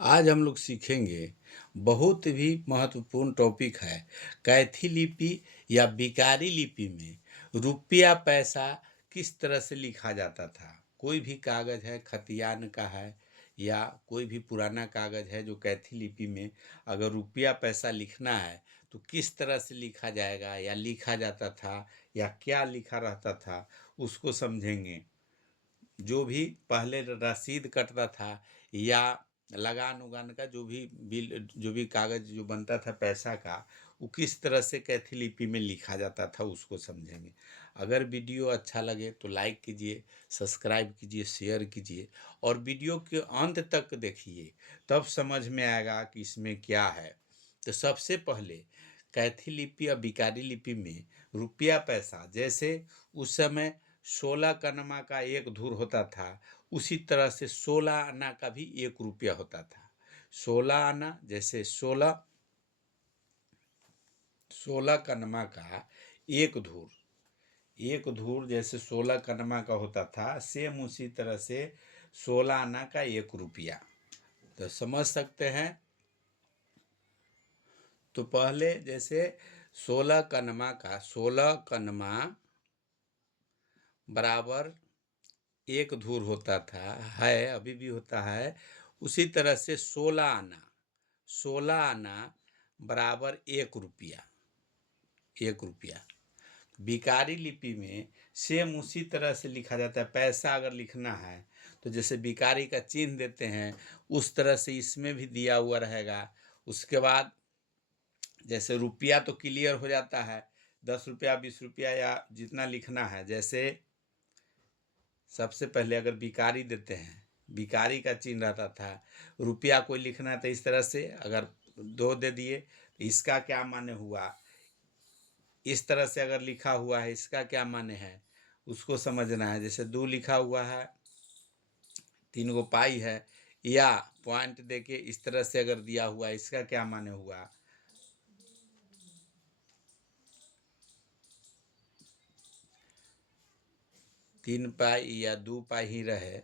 आज हम लोग सीखेंगे बहुत ही महत्वपूर्ण टॉपिक है। कैथी लिपि या बिकारी लिपि में रुपया पैसा किस तरह से लिखा जाता था। कोई भी कागज है, खतियान का है या कोई भी पुराना कागज है जो कैथी लिपि में अगर रुपया पैसा लिखना है तो किस तरह से लिखा जाएगा या लिखा जाता था या क्या लिखा रहता था, उसको समझेंगे। जो भी पहले रसीद कटता था या लगान उगान का जो भी बिल, जो भी कागज जो बनता था पैसा का, वो किस तरह से कैथी लिपि में लिखा जाता था, उसको समझेंगे। अगर वीडियो अच्छा लगे तो लाइक कीजिए, सब्सक्राइब कीजिए, शेयर कीजिए और वीडियो के अंत तक देखिए, तब समझ में आएगा कि इसमें क्या है। तो सबसे पहले कैथी लिपि और बिकारी लिपि में रुपया पैसा, जैसे उस समय 16 कनमा का एक धूर होता था, उसी तरह से 16 आना का भी 1 रुपया होता था। 16 आना जैसे 16 कनमा का एक धूर जैसे 16 कनमा का होता था, सेम उसी तरह से 16 आना का 1 रुपया। तो समझ सकते हैं। तो पहले जैसे 16 कनमा बराबर एक धूर होता था, है अभी भी होता है। उसी तरह से 16 आना बराबर 1 रुपया। 1 रुपया बिकारी लिपि में सेम उसी तरह से लिखा जाता है। पैसा अगर लिखना है तो जैसे बिकारी का चिन्ह देते हैं, उस तरह से इसमें भी दिया हुआ रहेगा। उसके बाद जैसे रुपया तो क्लियर हो जाता है, 10 रुपया 20 रुपया या जितना लिखना है। जैसे सबसे पहले अगर बिकारी देते हैं, बिकारी का चिन्ह रहता था, रुपया कोई लिखना है तो इस तरह से अगर 2 दे दिए तो इसका क्या माने हुआ। इस तरह से अगर लिखा हुआ है, इसका क्या माने है, उसको समझना है। जैसे 2 लिखा हुआ है, 3 गो पाई है, या पॉइंट देके इस तरह से अगर दिया हुआ है, इसका क्या माने हुआ। 3 पाई या 2 पाई ही रहे,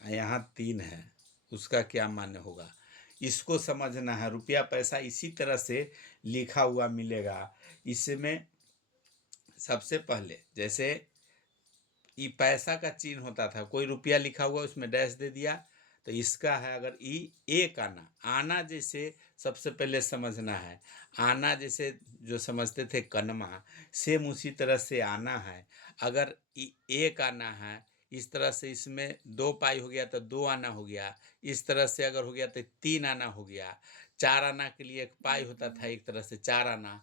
यहाँ 3 है, उसका क्या मान्य होगा, इसको समझना है। रुपया पैसा इसी तरह से लिखा हुआ मिलेगा। इसमें सबसे पहले जैसे ई पैसा का चिन्ह होता था, कोई रुपया लिखा हुआ उसमें डैश दे दिया तो इसका है। अगर ई एक आना, आना जैसे सबसे पहले समझना है। आना जैसे जो समझते थे कनमा, सेम उसी तरह से आना है। अगर ई एक आना है, इस तरह से इसमें 2 पाई हो गया तो 2 आना हो गया। इस तरह से अगर हो गया तो 3 आना हो गया। 4 आना के लिए 1 पाई होता था, एक तरह से 4 आना।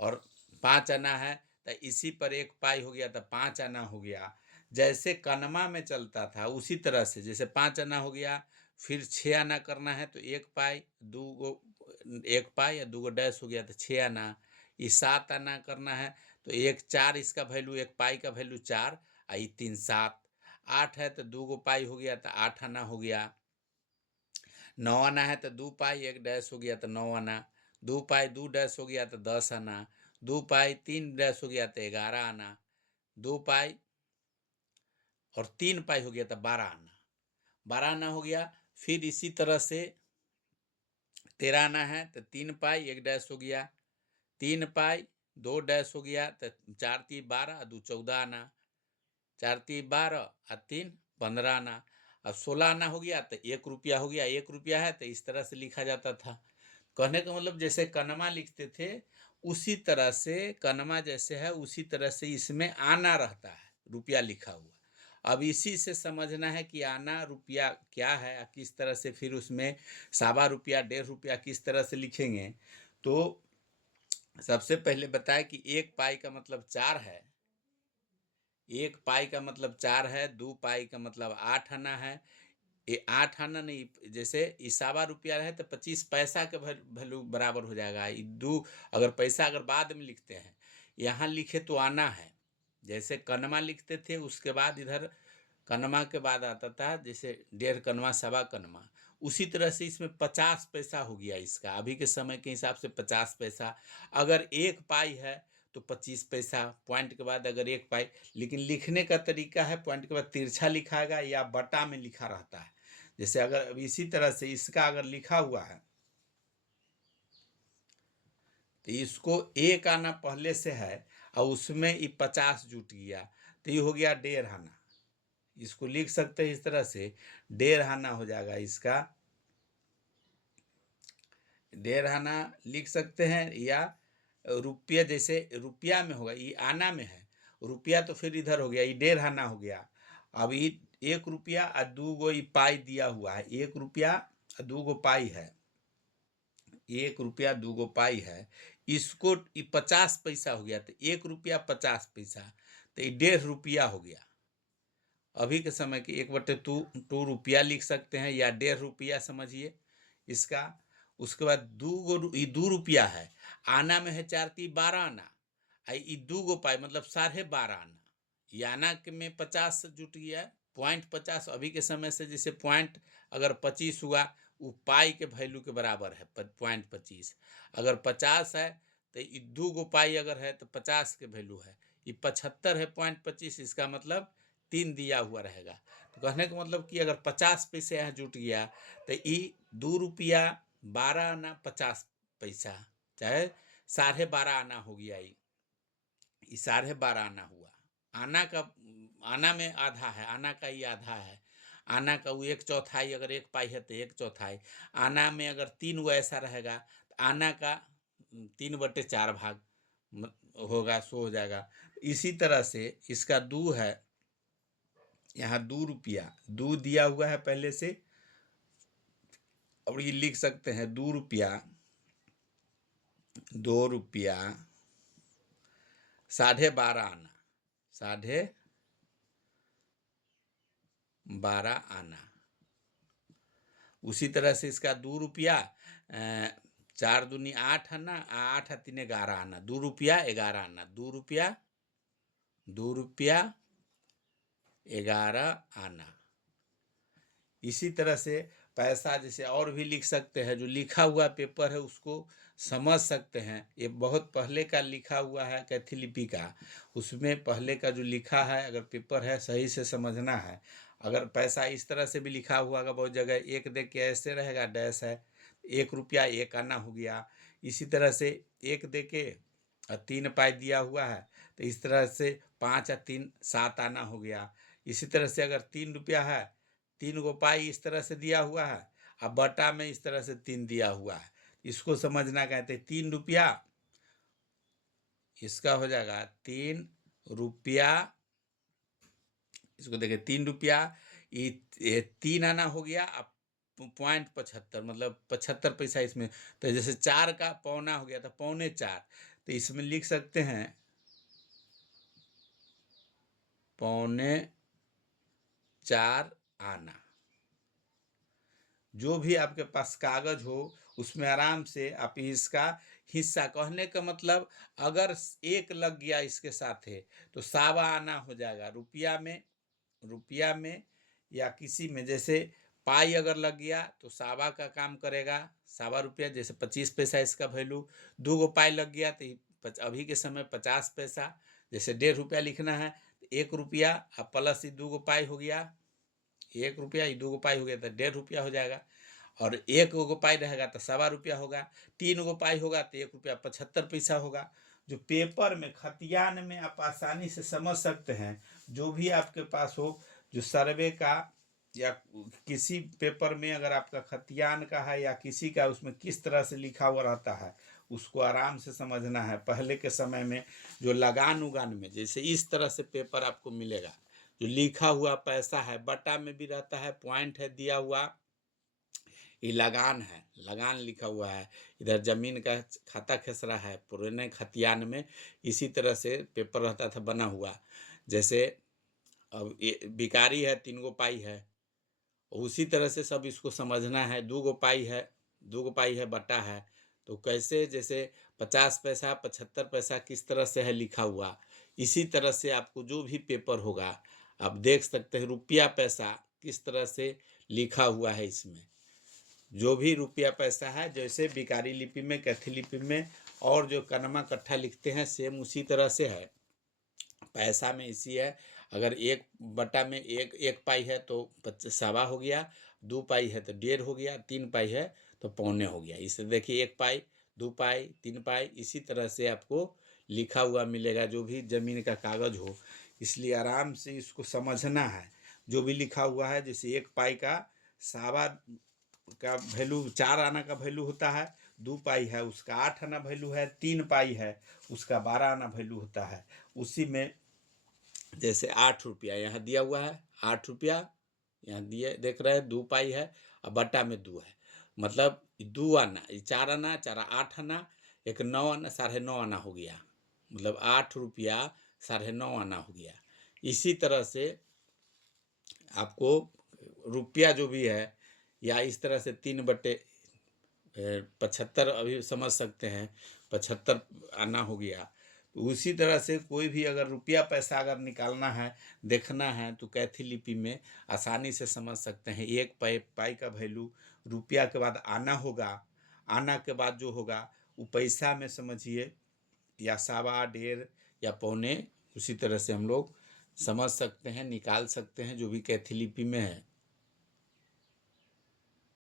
और 5 आना है तो इसी पर 1 पाई हो गया तो 5 आना हो गया। जैसे कनमा में चलता था उसी तरह से, जैसे 5 आना हो गया, फिर 6 आना करना है तो 1 पाई, 2 गो 1 पाई या 2 गो डैश हो गया तो 6 आना। ये 7 आना करना है तो 1 4, इसका वैल्यू 1 पाई का वैल्यू 4, और ये 3 7। 8 है तो 2 गो पाई हो गया तो 8 आना हो गया। 9 आना है तो 2 पाई 1 डैश हो गया तो 9 आना। 2 पाई 2 डैश हो गया तो 10 आना। 2 पाई 3 डैश हो गया तो 11 आना। 2 पाई और 3 पाई हो गया तो 12 आना। 12 आना हो गया। फिर इसी तरह से 13 आना है तो 3 पाई 1 डैश हो गया। 3 पाई 2 डैश हो गया तो 4 3 12 और 2 14 आना। 4 3 12 और 3 15 आना। अब 16 आना हो गया तो 1 रुपया हो गया। 1 रुपया है तो इस तरह से लिखा जाता था। कहने का मतलब जैसे कनमा लिखते थे उसी तरह से, कनमा जैसे है उसी तरह से इसमें आना रहता है, रुपया लिखा हुआ। अब इसी से समझना है कि आना रुपया क्या है, किस तरह से फिर उसमें 1.25 रुपया 1.5 रुपया किस तरह से लिखेंगे। तो सबसे पहले बताएं कि 1 पाई का मतलब 4 है। 1 पाई का मतलब 4 है। 2 पाई का मतलब 8 आना है। ये 8 आना नहीं, जैसे इसावा रुपया रहे तो 25 पैसा के वैल्यू बराबर हो जाएगा। ये 2 अगर पैसा अगर बाद में लिखते हैं, यहाँ लिखे तो आना है। जैसे कनमा लिखते थे उसके बाद इधर कनमा के बाद आता था, जैसे 1.5 कनवा 1.25 कनमा, उसी तरह से इसमें 50 पैसा हो गया। इसका अभी के समय के हिसाब से 50 पैसा। अगर 1 पाई है तो 25 पैसा, पॉइंट के बाद अगर 1 पाई। लेकिन लिखने का तरीका है, पॉइंट के बाद तिरछा लिखाएगा या बटा में लिखा रहता है। जैसे अगर अब इसी तरह से इसका अगर लिखा हुआ है तो इसको 1 आना पहले से है और उसमें ये 50 जुट गया तो ये हो गया 1.5 आना। इसको लिख सकते हैं इस तरह से 1.5 आना हो जाएगा इसका, 1.5 आना लिख सकते हैं। या रुपया, जैसे रुपया में होगा, ये आना में है, रुपया तो फिर इधर हो गया, ये 1.5 आना हो गया। अब ये 1 रुपया और 2 गो ये पाई दिया हुआ है, 1 रुपया और 2 गो पाई है, 1 रुपया 2 गो पाई है। इसको ये 50 पैसा हो गया तो 1 रुपया 50 पैसा, तो ये 1.5 रुपया हो गया। अभी के समय के 1/2 रुपया लिख सकते हैं या 1.5 रुपया समझिए इसका। उसके बाद 2 रुपया है, आना में है 4 × 12 आना, ये 2 गो पाई मतलब 12.5 आना। ये आना के में 50 जुट गया है, पॉइंट 50। अभी के समय से जैसे पॉइंट अगर 25 हुआ वो पाई के वैल्यू के बराबर है, पॉइंट 25। अगर 50 है तो ये 2 गो पाई अगर है तो 50 के वैल्यू है। ये 75 है, पॉइंट 25, इसका मतलब 3 दिया हुआ रहेगा। तो कहने का मतलब कि अगर 50 पैसे यहाँ जुट गया तो ये 2 रुपया 12 आना 50 पैसा, चाहे 12.5 आना हो गया। ये 12.5 आना हुआ। आना का, आना में आधा है, आना का ही आधा है। आना का वो 1/4, अगर 1 पाई है तो 1/4। आना में अगर 3 गो ऐसा रहेगा तो आना का 3/4 भाग होगा, सो हो जाएगा। इसी तरह से इसका 2 है, यहाँ 2 रुपया, 2 दिया हुआ है पहले से, और ये लिख सकते हैं 2 रुपया, 2 रुपया 12.5 आना, 12.5 आना। उसी तरह से इसका 2 रुपया 4 दूनी 8 आना, 8 और 3 11 आना, 2 रुपया 11 आना, 2 रुपया 11 आना। इसी तरह से पैसा जैसे और भी लिख सकते हैं, जो लिखा हुआ पेपर है उसको समझ सकते हैं। ये बहुत पहले का लिखा हुआ है कैथी लिपि का, उसमें पहले का जो लिखा है अगर पेपर है सही से समझना है। अगर पैसा इस तरह से भी लिखा हुआ होगा, बहुत जगह 1 दे के ऐसे रहेगा, डैश है, 1 रुपया 1 आना हो गया। इसी तरह से 1 दे के 3 पाई दिया हुआ है तो इस तरह से 5 और 3 7 आना हो गया। इसी तरह से अगर 3 रुपया है, 3 गो पाई इस तरह से दिया हुआ है, अब बटा में इस तरह से 3 दिया हुआ है, इसको समझना कहते हैं 3 रुपया, इसका हो जाएगा 3 रुपया। इसको देखिए 3 रुपया, ये 3 आना हो गया। अब पॉइंट 75 मतलब 75 पैसा इसमें, तो जैसे 4 का पौना हो गया तो 3.25, तो इसमें लिख सकते हैं 3.25 आना। जो भी आपके पास कागज हो उसमें आराम से आप इसका हिस्सा, कहने का मतलब अगर 1 लग गया इसके साथ है तो 1.25 आना हो जाएगा। रुपया में या किसी में, जैसे पाई अगर लग गया तो 1.25 का काम करेगा, 1.25 रुपया, जैसे 25 पैसा इसका वैल्यू। 2 गो पाई लग गया तो अभी के समय 50 पैसा, जैसे 1.5 रुपया लिखना है तो 1 रुपया और प्लस 2 गो पाई हो गया, 1 रुपया, 2 गो पाई हो गया तो 1.5 रुपया हो जाएगा। और 1 गो पाई रहेगा तो 1.25 रुपया होगा, 3 गो पाई होगा तो 1 रुपया 75 पैसा होगा। जो पेपर में खतियान में आप आसानी से समझ सकते हैं, जो भी आपके पास हो, जो सर्वे का या किसी पेपर में अगर आपका खतियान का है या किसी का, उसमें किस तरह से लिखा हुआ रहता है उसको आराम से समझना है। पहले के समय में जो लगान उगान में जैसे इस तरह से पेपर आपको मिलेगा, जो लिखा हुआ पैसा है, बटा में भी रहता है, पॉइंट है दिया हुआ, ये लगान है, लगान लिखा हुआ है, इधर जमीन का खाता खेसरा है पुराने खतियान में। इसी तरह से पेपर रहता था बना हुआ। जैसे अब ये बिकारी है, 3 गो पाई है, उसी तरह से सब इसको समझना है। 2 गो पाई है, 2 गो पाई है, बटा है, तो कैसे, जैसे 50 पैसा 75 पैसा किस तरह से है लिखा हुआ, इसी तरह से आपको जो भी पेपर होगा आप देख सकते हैं रुपया पैसा किस तरह से लिखा हुआ है। इसमें जो भी रुपया पैसा है, जैसे बिकारी लिपि में, कैथी लिपि में और जो कनमा कट्ठा लिखते हैं, सेम उसी तरह से है। पैसा में इसी है। अगर 1/में 1 पाई है तो 1/4 हो गया, 2 पाई है तो 1.5 हो गया, 3 पाई है तो 1/4 हो गया। इसे देखिए 1 पाई, 2 पाई, 3 पाई, इसी तरह से आपको लिखा हुआ मिलेगा जो भी ज़मीन का कागज़ हो। इसलिए आराम से इसको समझना है। जो भी लिखा हुआ है, जैसे 1 पाई का सावा का वैल्यू 4 आना का वैल्यू होता है, 2 पाई है उसका 8 आना वैल्यू है, 3 पाई है उसका 12 आना वैल्यू होता है। उसी में जैसे 8 रुपया यहाँ दिया हुआ है, 8 रुपया यहाँ दिए देख रहे हैं, 2 पाई है और बटा में 2 है, मतलब 2 आना, 4 आना, 4 8 आना, एक 9 आना, 9.5 आना हो गया, मतलब 8 रुपया 9.5 आना हो गया। इसी तरह से आपको रुपया जो भी है, या इस तरह से 3/75 अभी समझ सकते हैं, 75 आना हो गया। तो उसी तरह से कोई भी अगर रुपया पैसा अगर निकालना है, देखना है, तो कैथी लिपि में आसानी से समझ सकते हैं। 1 पाई का वैल्यू रुपया के बाद आना होगा, आना के बाद जो होगा वो पैसा में समझिए, या सावा, 1.5 या 1/4, उसी तरह से हम लोग समझ सकते हैं, निकाल सकते हैं जो भी कैथी लिपि में है।